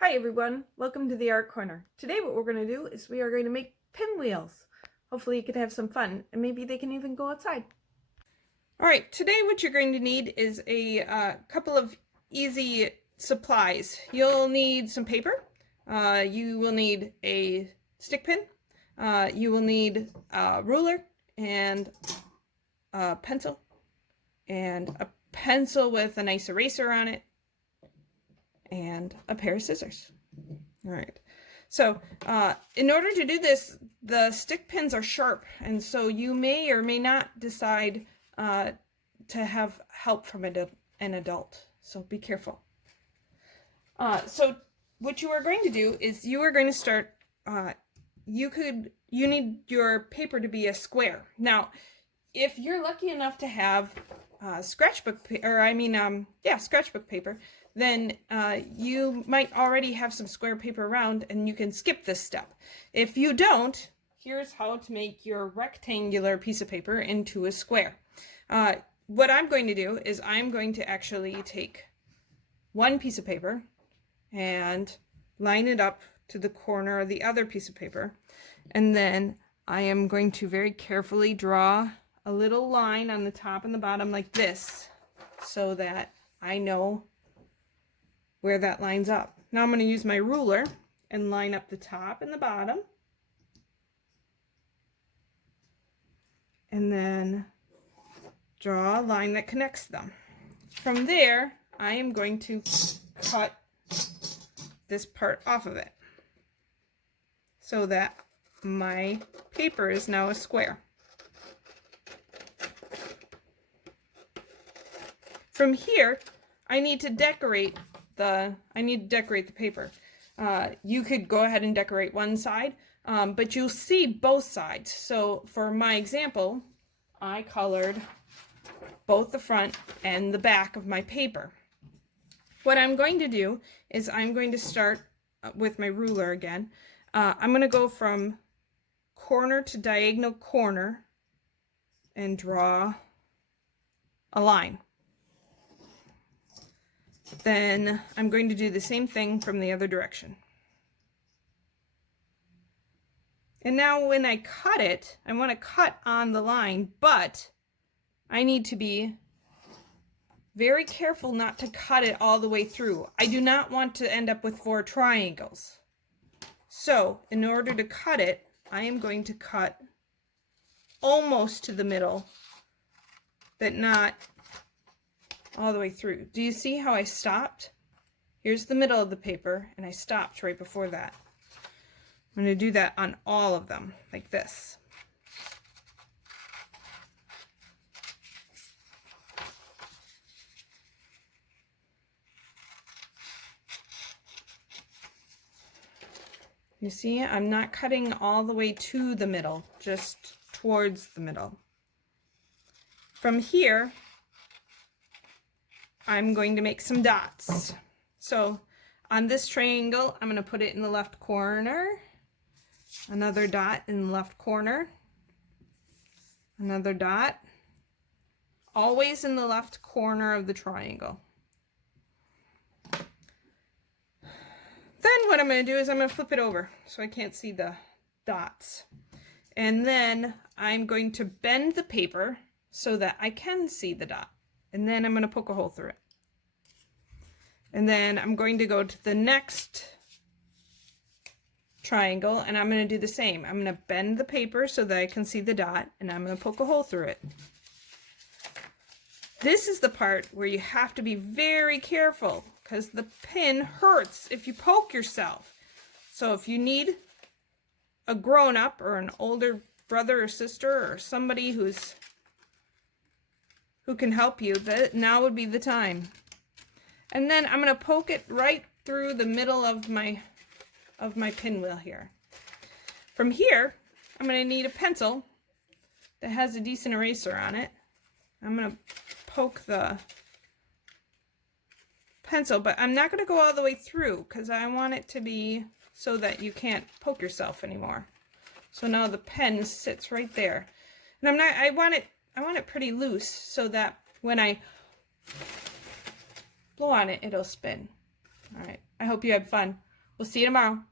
Hi everyone, welcome to the Art Corner. Today what we're going to do is we are going to make pinwheels. Hopefully you can have some fun and maybe they can even go outside. Alright, today what you're going to need is a couple of easy supplies. You'll need some paper, you will need a stick pin, you will need a ruler and a pencil with a nice eraser on it, and a pair of scissors. All right, so in order to do this, the stick pins are sharp, and so you may or may not decide to have help from an adult, so be careful. So what you are going to do is you are going to start, you need your paper to be a square. Now, if you're lucky enough to have scratchbook paper, then you might already have some square paper around and you can skip this step. If you don't, here's how to make your rectangular piece of paper into a square. What I'm going to do is I'm going to actually take one piece of paper and line it up to the corner of the other piece of paper, and then I am going to very carefully draw a little line on the top and the bottom like this, so that I know where that lines up. Now I'm going to use my ruler and line up the top and the bottom, and then draw a line that connects them. From there, I am going to cut this part off of it so that my paper is now a square. From here, I need to decorate the paper. You could go ahead and decorate one side, but you'll see both sides. So for my example, I colored both the front and the back of my paper. What I'm going to do is I'm going to start with my ruler again. I'm going to go from corner to diagonal corner and draw a line. Then I'm going to do the same thing from the other direction. And now when I cut it, I want to cut on the line, but I need to be very careful not to cut it all the way through. I do not want to end up with 4 triangles. So in order to cut it, I am going to cut almost to the middle, but not all the way through. Do you see how I stopped? Here's the middle of the paper, and I stopped right before that. I'm going to do that on all of them, like this. You see, I'm not cutting all the way to the middle, just towards the middle. From here, I'm going to make some dots. So on this triangle, I'm going to put it in the left corner, another dot in the left corner, another dot, always in the left corner of the triangle. Then what I'm going to do is I'm going to flip it over so I can't see the dots. And then I'm going to bend the paper so that I can see the dot. And then I'm going to poke a hole through it. And then I'm going to go to the next triangle and I'm going to do the same. I'm going to bend the paper so that I can see the dot, and I'm going to poke a hole through it. This is the part where you have to be very careful because the pin hurts if you poke yourself. So if you need a grown-up or an older brother or sister or somebody who can help you, now would be the time. And then I'm going to poke it right through the middle of my pinwheel here. From here, I'm going to need a pencil that has a decent eraser on it. I'm going to poke the pencil, but I'm not going to go all the way through because I want it to be so that you can't poke yourself anymore. So now the pen sits right there. And I want it pretty loose so that when I blow on it, it'll spin. All right, I hope you had fun. We'll see you tomorrow.